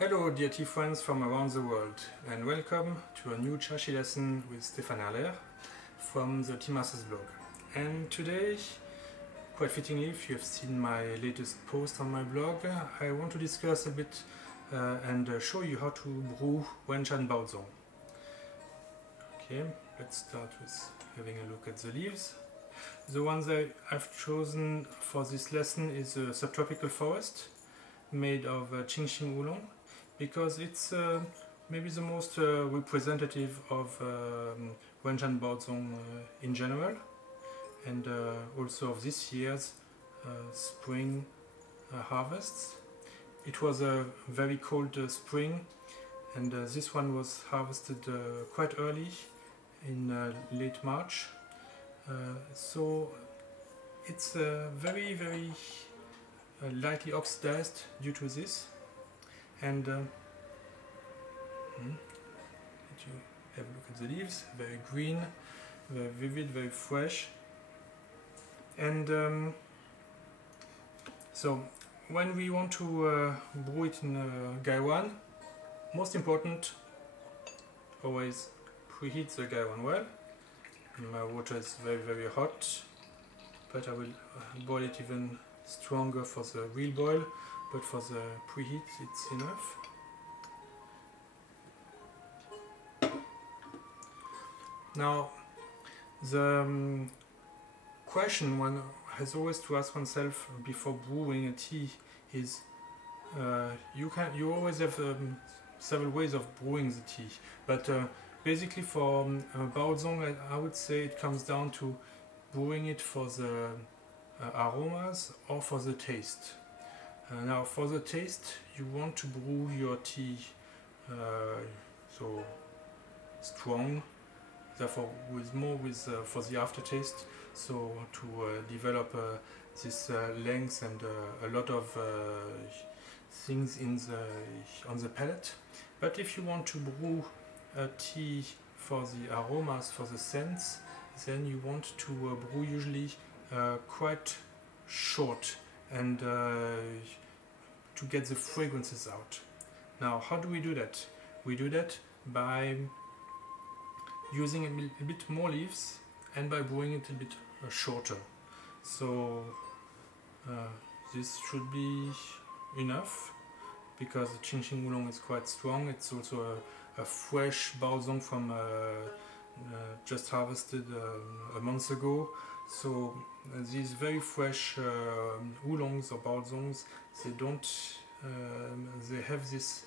Hello dear tea friends from around the world, and welcome to a new Chaxi lesson with Stefan Haller from the Tea Masters blog. And today, quite fittingly, if you have seen my latest post on my blog, I want to discuss a bit and show you how to brew Wenshan Baozhong. Okay, let's start with having a look at the leaves. The ones I've chosen for this lesson is a subtropical forest made of Chaxi oolong, because it's maybe the most representative of Wenshan Baozhong in general, and also of this year's spring harvests. It was a very cold spring, and this one was harvested quite early in late March. So it's very lightly oxidized due to this, and you have a look at the leaves, very green, very vivid, very fresh. And so when we want to brew it in a gaiwan, most important, always preheat the gaiwan well. My water is very hot, but I will boil it even stronger for the real boil, but for the preheat it's enough. Now the question one has always to ask oneself before brewing a tea is you always have several ways of brewing the tea, but basically for Baozhong I would say it comes down to brewing it for the aromas or for the taste. Now for the taste you want to brew your tea so strong, therefore for the aftertaste, so to develop this length and a lot of things on the palate. But if you want to brew a tea for the aromas, for the scents, then you want to brew usually quite short and to get the fragrances out. Now how do we do that? We do that by using a bit more leaves and by brewing it a bit shorter. So this should be enough, because the Chaxi oolong is quite strong. It's also a fresh Baozhong from just harvested a month ago. So these very fresh oolongs or Baozhongs, they have this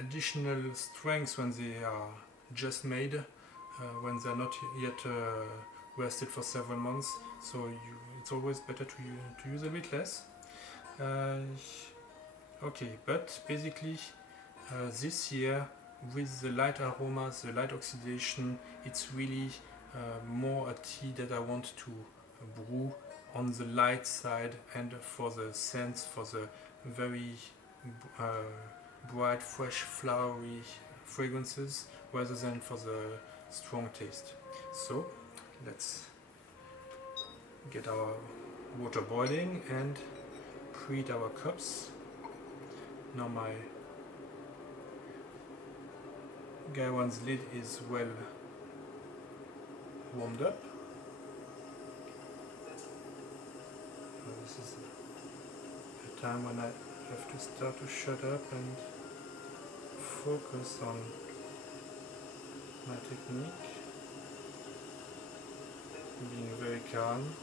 additional strength when they are just made, when they are not yet rested for several months. So it's always better to use a bit less. Okay, but basically this year, with the light aromas, the light oxidation, it's really more a tea that I want to brew on the light side, and for the scents, for the very bright, fresh, flowery fragrances, rather than for the strong taste. So let's get our water boiling and preheat our cups. Now my gaiwan's lid is well warmed up. This is a time when I have to start to shut up and focus on my technique, being very calm,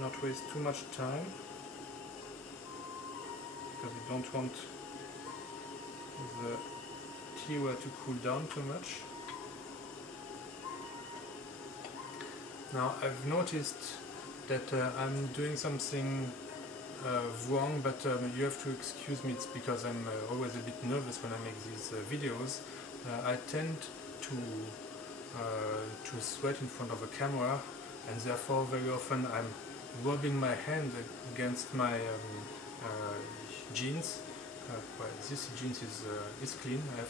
not waste too much time, because we don't want the tea to cool down too much. Now I've noticed that I'm doing something wrong, but you have to excuse me. It's because I'm always a bit nervous when I make these videos. I tend to sweat in front of a camera, and therefore very often I'm rubbing my hand against my jeans. Well, this jeans is clean, I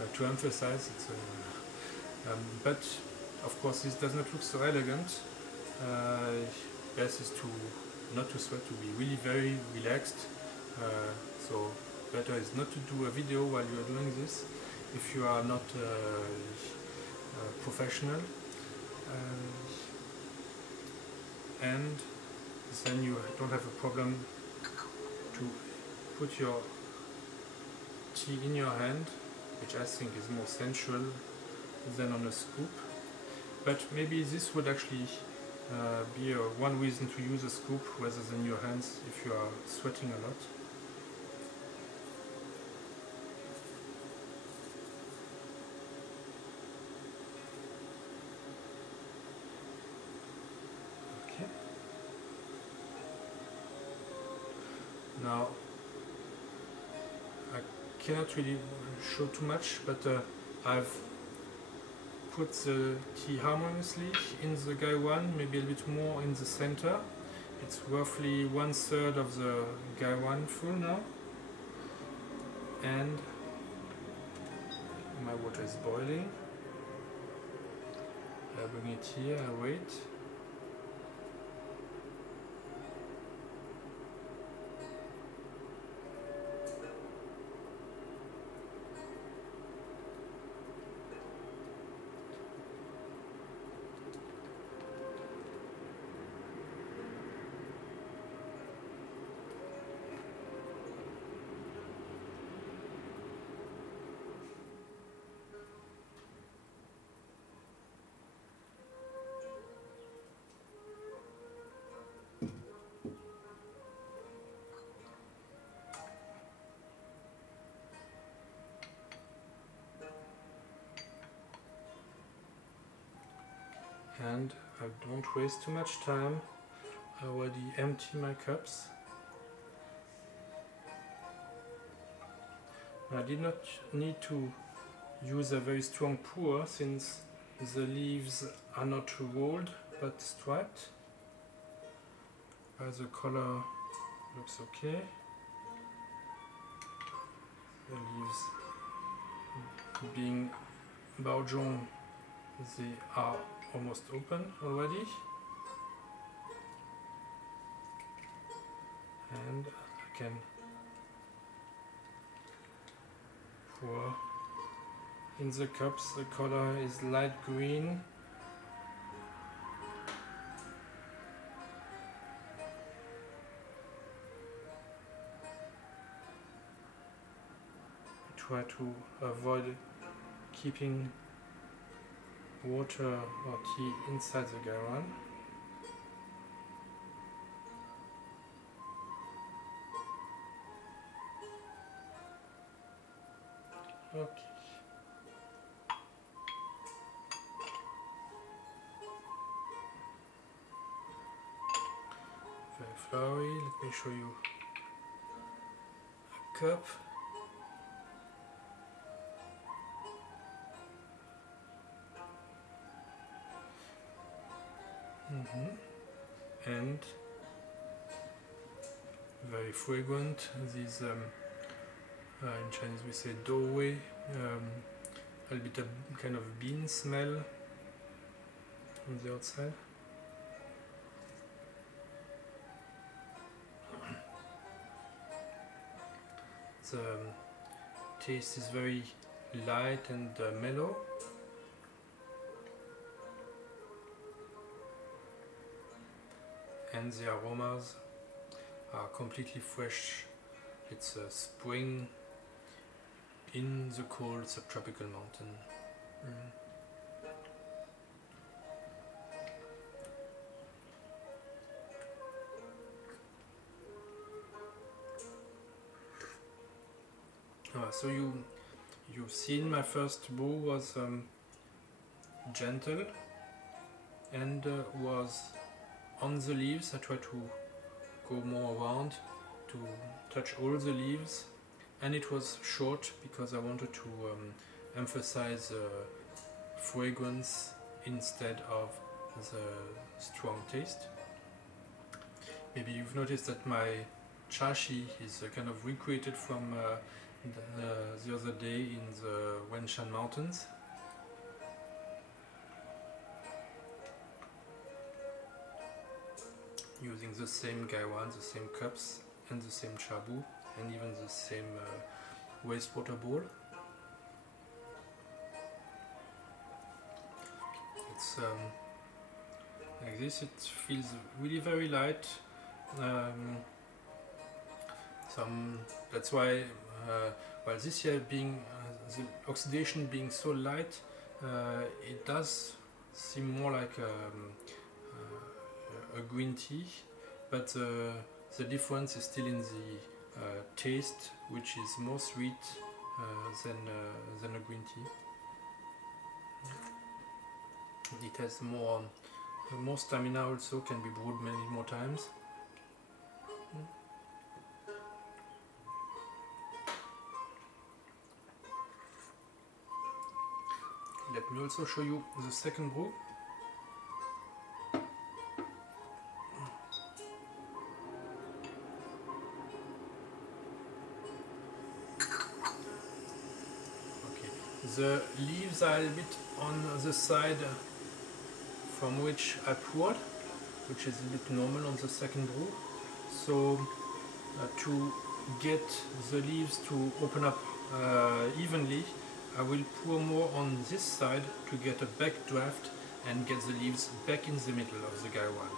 have to emphasize it. But of course this does not look so elegant. Best is to not to sweat, to be really very relaxed. So better is not to do a video while you are doing this if you are not professional, and then you don't have a problem to put your tea in your hand, which I think is more sensual than on a scoop. But maybe this would actually be one reason to use a scoop rather than your hands if you are sweating a lot. Okay. Now, I cannot really show too much, but I've put the tea harmoniously in the gaiwan, maybe a bit more in the center. It's roughly 1/3 of the gaiwan full now, and my water is boiling. I bring it here, I wait. And I don't waste too much time. I already empty my cups. I did not need to use a very strong pour since the leaves are not rolled but striped. The color looks okay. The leaves being Baozhong, they are almost open already, and I can pour in the cups. The color is light green. Try to avoid keeping water or tea inside the gaiwan. Okay. Very flowery. Let me show you a cup. And very fragrant. These in Chinese we say douwei, a little bit of kind of bean smell on the outside. The taste is very light and mellow. And the aromas are completely fresh. It's a spring in the cold subtropical mountain. So you've seen my first brew was gentle and was on the leaves. I try to go more around to touch all the leaves, and it was short because I wanted to emphasize fragrance instead of the strong taste. Maybe you've noticed that my Chaxi is kind of recreated from the other day in the Wenshan Mountains. using the same gaiwan, the same cups and the same chabu and even the same wastewater bowl. It's like this, it feels really very light. That's why while this year being the oxidation being so light, it does seem more like a green tea, but the difference is still in the taste, which is more sweet than a green tea. It has more stamina, also can be brewed many more times. Let me also show you the second brew. Okay, the leaves are a bit on the side from which I poured, which is a bit normal on the second brew. So to get the leaves to open up evenly, I will pour more on this side to get a back draft and get the leaves back in the middle of the gaiwan,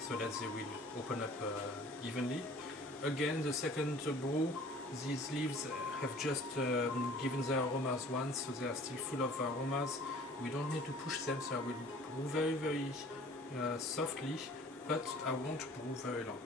so that they will open up evenly. Again, the second brew, these leaves have just given their aromas once, so they are still full of aromas. We don't need to push them, so I will brew very, very softly, but I won't brew very long.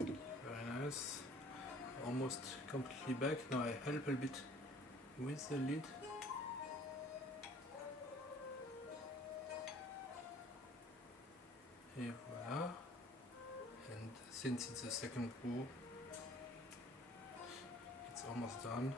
Very nice. Almost completely back. Now I help a bit with the lid. Et voila. And since it's the second brew, it's almost done.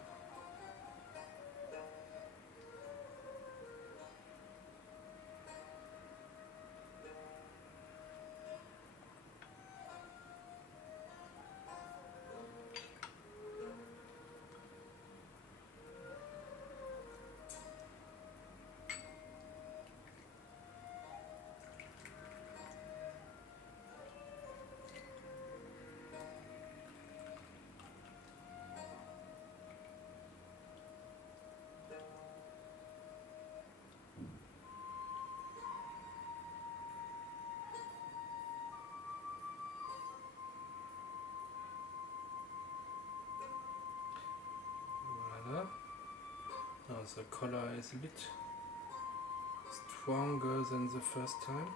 Now the color is a bit stronger than the first time.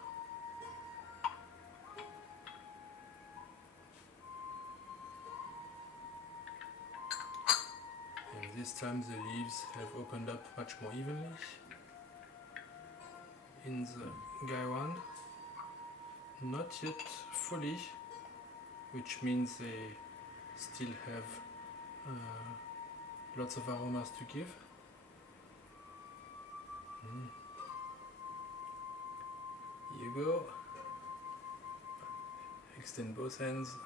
And this time the leaves have opened up much more evenly in the gaiwan. Not yet fully, which means they still have lots of aromas to give. Here you go. Extend both hands.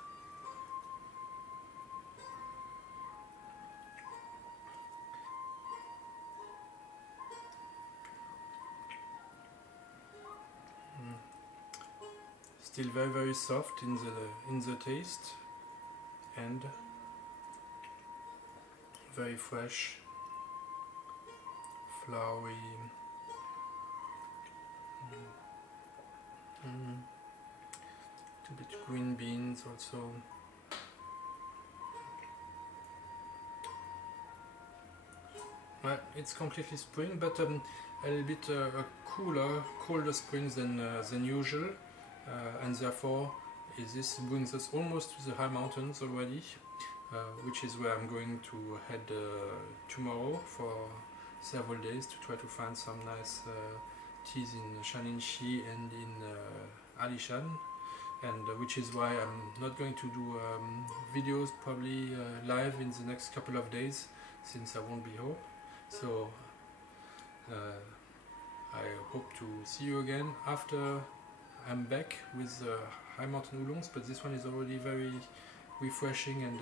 Still very, very soft in the taste, and very fresh, flowery. A bit green beans also. Well, it's completely spring, but a little bit colder spring than usual, and therefore this brings us almost to the high mountains already. which is where I'm going to head tomorrow for several days to try to find some nice teas in Shaninshi and in Alishan, and which is why I'm not going to do videos probably live in the next couple of days, since I won't be home. So I hope to see you again after I'm back with high mountain oolongs, but this one is already very refreshing, and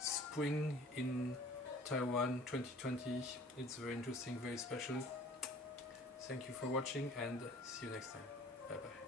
spring in Taiwan 2020. It's very interesting, very special. Thank you for watching, and see you next time. Bye bye.